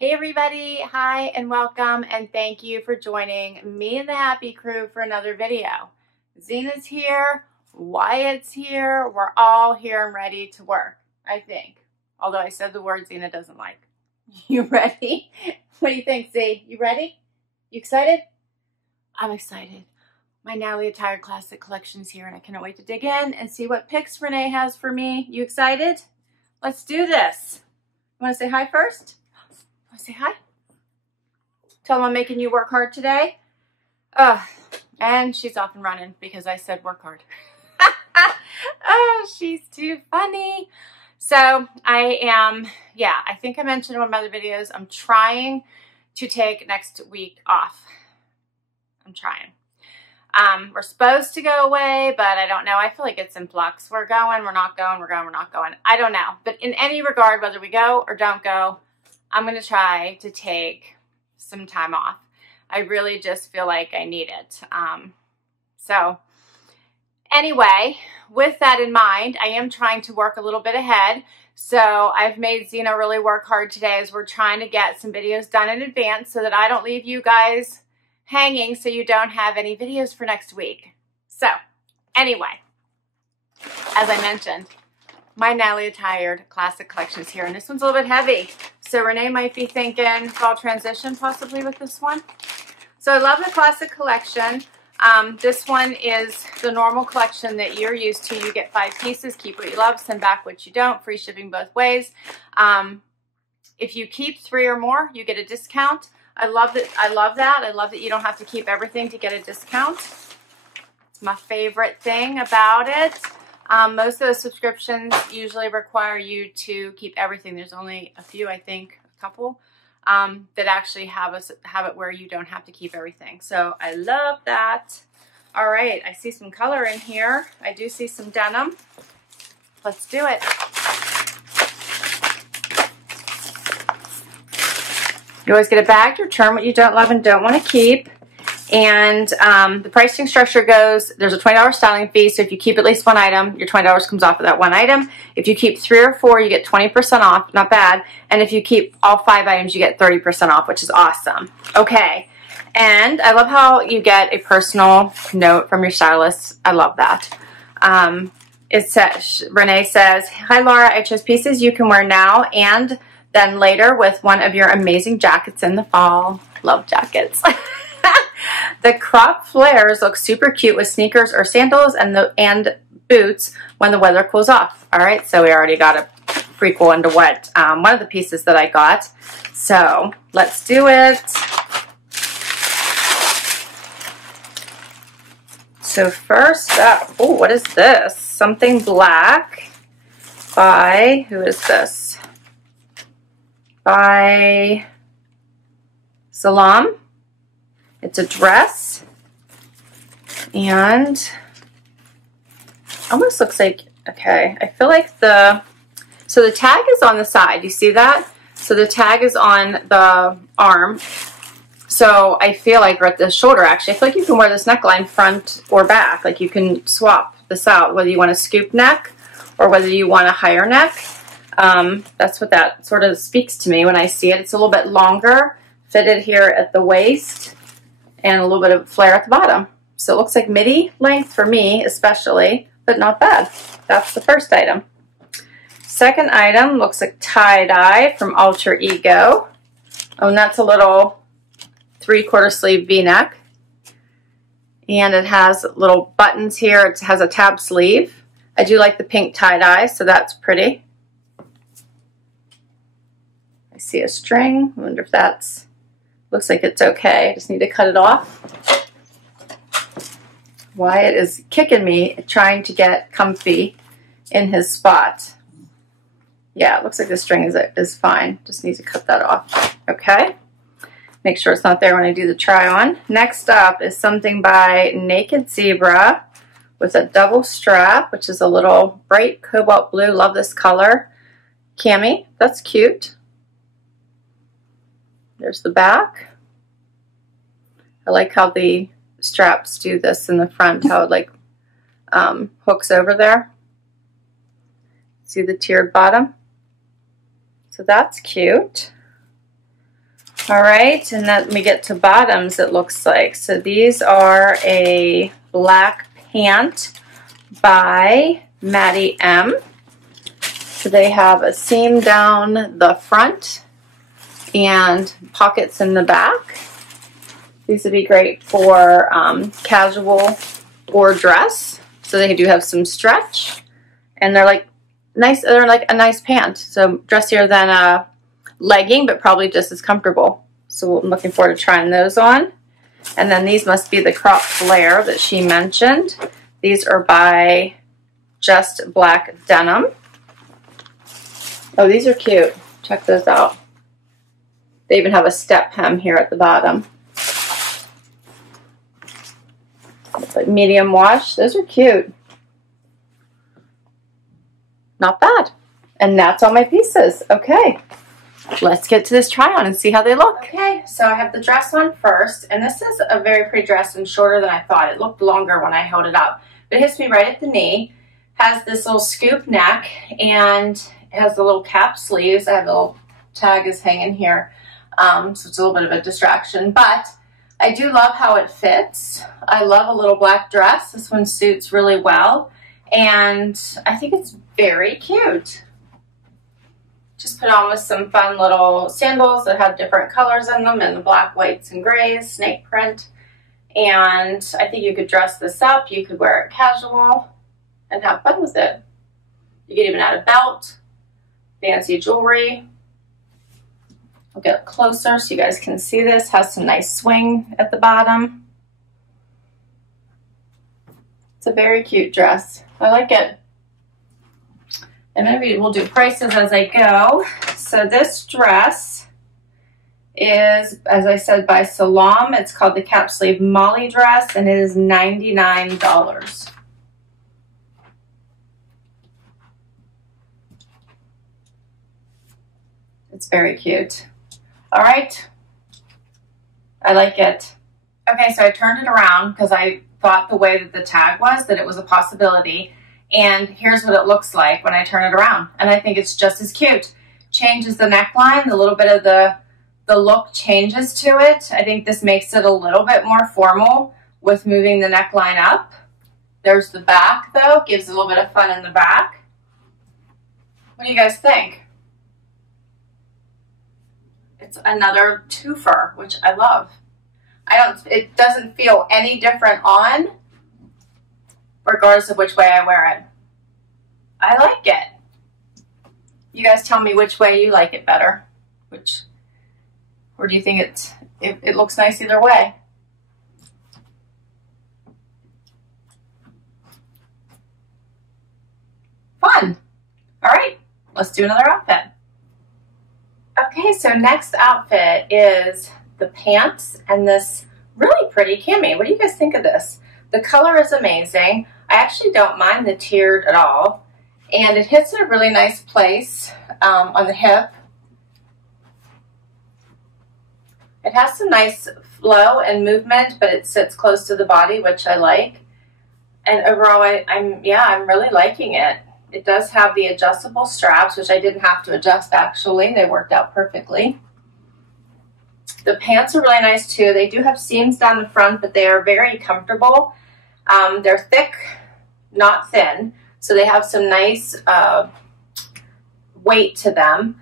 Hey everybody, hi and welcome, and thank you for joining me and the Happy Crew for another video. Zena's here, Wyatt's here, we're all here and ready to work, I think. Although I said the word Zena doesn't like. You ready? What do you think, Z? You ready? You excited? I'm excited. My Natalie Attired Classic Collection is here and I cannot wait to dig in and see what picks Renee has for me. You excited? Let's do this. You want to say hi first? Want to say hi? Tell them I'm making you work hard today. And she's off and running because I said work hard. Oh, she's too funny. So I think I mentioned in one of my other videos, I'm trying to take next week off. I'm trying. We're supposed to go away, but I don't know. I feel like it's in flux. We're going, we're not going, we're going, we're not going. I don't know. But in any regard, whether we go or don't go, I'm going to try to take some time off. I really just feel like I need it. So anyway, with that in mind, I am trying to work a little bit ahead. So I've made Zena really work hard today as we're trying to get some videos done in advance so that I don't leave you guys hanging so you don't have any videos for next week. So anyway, as I mentioned, my Natalie Attired Classic Collection is here, and this one's a little bit heavy. So Renee might be thinking fall transition possibly with this one. So I love the Classic Collection. This one is the normal collection that you're used to. You get 5 pieces, keep what you love, send back what you don't, free shipping both ways. If you keep 3 or more, you get a discount. I love that. I love that you don't have to keep everything to get a discount. It's my favorite thing about it. Most of the subscriptions usually require you to keep everything. There's only a few, I think, a couple, that actually have it where you don't have to keep everything. So I love that. All right, I see some color in here. I do see some denim. Let's do it. You always get a bag to return what you don't love and don't want to keep. And the pricing structure goes, there's a $20 styling fee, so if you keep at least one item, your $20 comes off of that one item. If you keep 3 or 4, you get 20% off, not bad. And if you keep all 5 items, you get 30% off, which is awesome. Okay, and I love how you get a personal note from your stylist. I love that. It says, Renee says, "Hi Laura, I chose pieces you can wear now and then later with one of your amazing jackets in the fall." Love jackets. The crop flares look super cute with sneakers or sandals and boots when the weather cools off. All right, so we already got a prequel into what one of the pieces that I got. So let's do it. So first up, oh, what is this? Something black by, who is this? By Salaam. It's a dress, and almost looks like, okay, I feel like so the tag is on the side. You see that? So the tag is on the arm. So I feel like, or at the shoulder actually, I feel like you can wear this neckline front or back. Like you can swap this out, whether you want a scoop neck or whether you want a higher neck. That's what that sort of speaks to me when I see it. It's a little bit longer, fitted here at the waist, and a little bit of flare at the bottom. So it looks like midi length for me especially, but not bad. That's the first item. Second item looks like tie-dye from Alter Ego. Oh, and that's a little 3/4 sleeve V-neck. And it has little buttons here. It has a tab sleeve. I do like the pink tie-dye, so that's pretty. I see a string. I wonder if that's, looks like it's okay. I just need to cut it off. Wyatt is kicking me, trying to get comfy in his spot. Yeah, it looks like the string is fine. Just need to cut that off. Okay. Make sure it's not there when I do the try on. Next up is something by Naked Zebra with a double strap, which is a little bright cobalt blue. Love this color. Cami, that's cute. There's the back. I like how the straps do this in the front, how it like hooks over there. See the tiered bottom? So that's cute. All right, and then we get to bottoms, it looks like. So these are a black pant by Matty M. So they have a seam down the front and pockets in the back. These would be great for casual or dress. So they do have some stretch, and they're like nice. They're like a nice pant. So dressier than a legging, but probably just as comfortable. So I'm looking forward to trying those on. And then these must be the crop flare that she mentioned. These are by Just Black Denim. Oh, these are cute. Check those out. They even have a step hem here at the bottom. Like medium wash. Those are cute. Not bad. And that's all my pieces. Okay. Let's get to this try on and see how they look. Okay, so I have the dress on first, and this is a very pretty dress and shorter than I thought. It looked longer when I held it up, but it hits me right at the knee. Has this little scoop neck, and it has the little cap sleeves. I have the little tag is hanging here, so it's a little bit of a distraction, but I do love how it fits. I love a little black dress. This one suits really well, and I think it's very cute. Just put on with some fun little sandals that have different colors in them, and the black, whites, and grays, snake print. And I think you could dress this up. You could wear it casual and have fun with it. You could even add a belt, fancy jewelry. I'll get closer so you guys can see this. Has some nice swing at the bottom. It's a very cute dress. I like it. And maybe we'll do prices as I go. So this dress is, as I said, by Salaam. It's called the cap sleeve Molly dress, and it is $99. It's very cute. All right. I like it. Okay, so I turned it around because I thought the way that the tag was that it was a possibility. And here's what it looks like when I turn it around. And I think it's just as cute. Changes the neckline, a little bit of the look changes to it. I think this makes it a little bit more formal with moving the neckline up. There's the back though, gives a little bit of fun in the back. What do you guys think? It's another twofer, which I love. It doesn't feel any different on, regardless of which way I wear it. I like it. You guys tell me which way you like it better. Or do you think it looks nice either way? Fun. All right, let's do another outfit. Okay, so next outfit is the pants and this really pretty cami. What do you guys think of this? The color is amazing. I actually don't mind the tiered at all. And it hits in a really nice place on the hip. It has some nice flow and movement, but it sits close to the body, which I like. And overall, I'm really liking it. It does have the adjustable straps, which I didn't have to adjust actually. They worked out perfectly. The pants are really nice too. They do have seams down the front, but they are very comfortable. They're thick, not thin, so they have some nice weight to them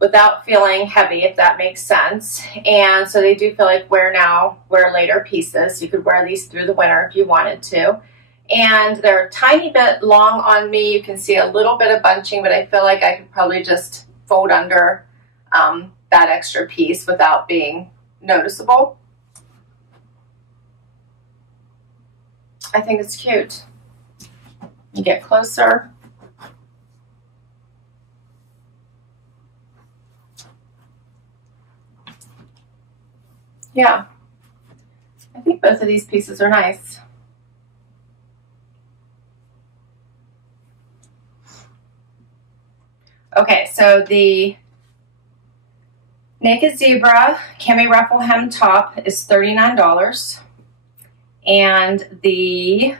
without feeling heavy, if that makes sense. And so they do feel like wear now, wear later pieces. You could wear these through the winter if you wanted to. And they're a tiny bit long on me. You can see a little bit of bunching, but I feel like I could probably just fold under that extra piece without being noticeable. I think it's cute. You get closer. Yeah, I think both of these pieces are nice. Okay, so the Naked Zebra Cami Ruffle Hem top is $39. And the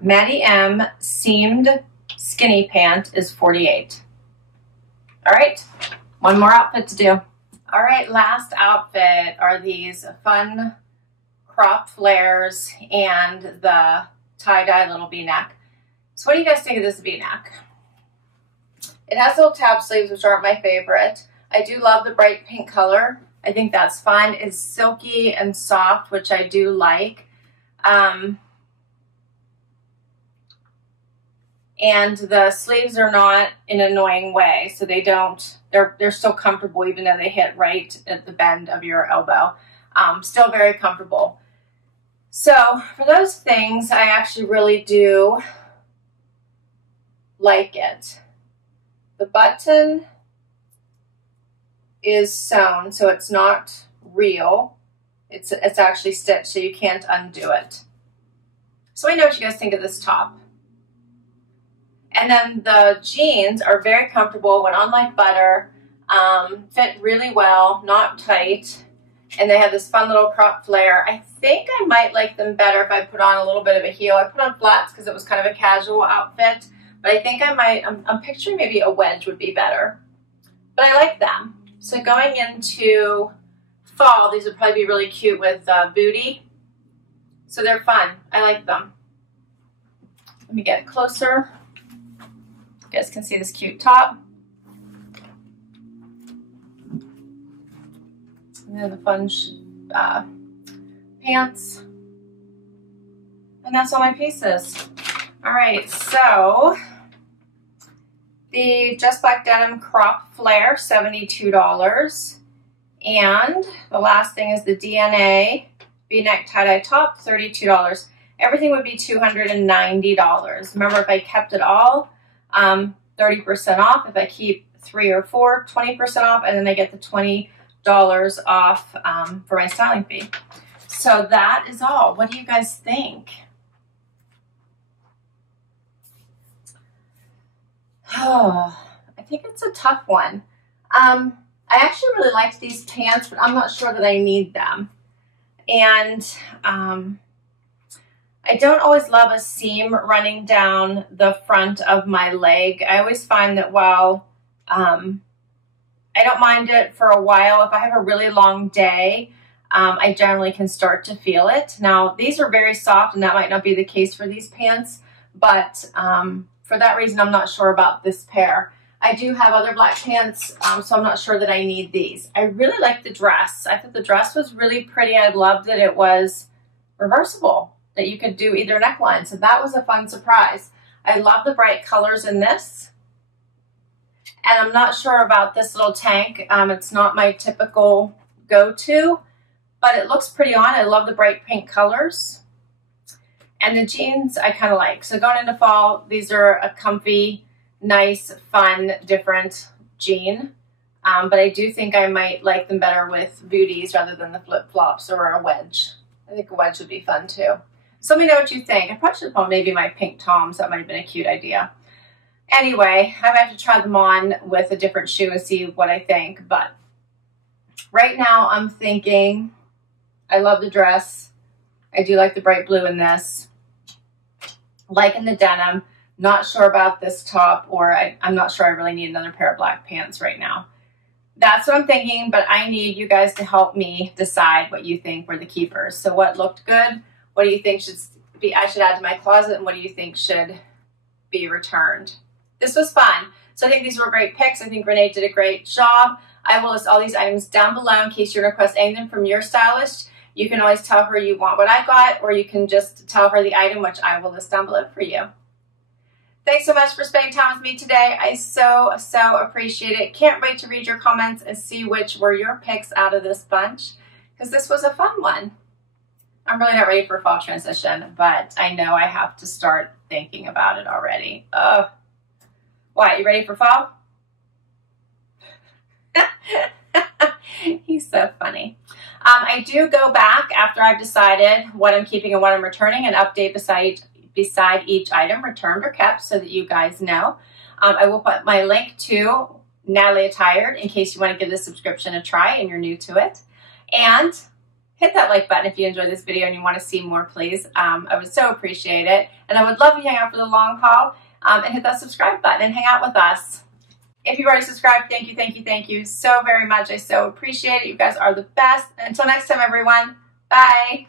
Matty M seamed skinny pant is $48. All right, One more outfit to do. All right, last outfit are these fun crop flares and the tie-dye little V-neck. So what do you guys think of this V-neck? It has little tab sleeves, which aren't my favorite. I do love the bright pink color. I think that's fun. It's silky and soft, which I do like. And the sleeves are not in an annoying way, so they're still comfortable even though they hit right at the bend of your elbow. Still very comfortable. So for those things, I actually really do like it. The button is sewn, so it's not real. It's actually stitched, so you can't undo it. So I know what you guys think of this top. And then the jeans are very comfortable, went on like butter, fit really well, not tight, and they have this fun little crop flare. I think I might like them better if I put on a little bit of a heel. I put on flats because it was kind of a casual outfit, but I think I might, I'm picturing maybe a wedge would be better. But I like them. So going into fall, these would probably be really cute with booty. So they're fun. I like them. Let me get closer. You guys can see this cute top. And then the fun pants. And that's all my pieces. All right, so the Just Black Denim Crop Flare, $72. And the last thing is the DNA V-neck tie-dye top, $32. Everything would be $290. Remember, if I kept it all, 30% off. If I keep 3 or 4, 20% off, and then I get the $20 off for my styling fee. So that is all. What do you guys think? Oh, I think it's a tough one. I actually really liked these pants, but I'm not sure that I need them. And I don't always love a seam running down the front of my leg. I always find that while I don't mind it for a while, if I have a really long day, I generally can start to feel it. Now, these are very soft, and that might not be the case for these pants, but for that reason, I'm not sure about this pair. I do have other black pants, so I'm not sure that I need these. I really like the dress. I thought the dress was really pretty. I loved that it was reversible, that you could do either neckline. So that was a fun surprise. I love the bright colors in this. And I'm not sure about this little tank. It's not my typical go-to, but it looks pretty on. I love the bright pink colors. And the jeans I kind of like. So going into fall, these are a comfy, nice, fun, different jean. But I do think I might like them better with booties rather than the flip-flops or a wedge. I think a wedge would be fun too. So let me know what you think. I probably should have put maybe my pink Toms. That might have been a cute idea. Anyway, I might have to try them on with a different shoe and see what I think. But right now I'm thinking I love the dress. I do like the bright blue in this. Liking the denim. Not sure about this top, or I'm not sure I really need another pair of black pants right now. That's what I'm thinking, but I need you guys to help me decide what you think were the keepers. So what looked good? What do you think I should add to my closet, and what do you think should be returned? This was fun. So I think these were great picks. I think Renee did a great job. I will list all these items down below in case you request anything from your stylist. You can always tell her you want what I got, or you can just tell her the item, which I will list down below for you. Thanks so much for spending time with me today. I so appreciate it. Can't wait to read your comments and see which were your picks out of this bunch, because this was a fun one. I'm really not ready for fall transition, but I know I have to start thinking about it already. What, you ready for fall? He's so funny. I do go back after I've decided what I'm keeping and what I'm returning and update beside each item returned or kept so that you guys know. I will put my link to Natalie Attired in case you want to give this subscription a try and you're new to it. And hit that like button if you enjoyed this video and you want to see more, please. I would so appreciate it. And I would love you to hang out for the long haul and hit that subscribe button and hang out with us. If you've already subscribed, thank you, thank you, thank you so very much. I so appreciate it. You guys are the best. Until next time, everyone. Bye.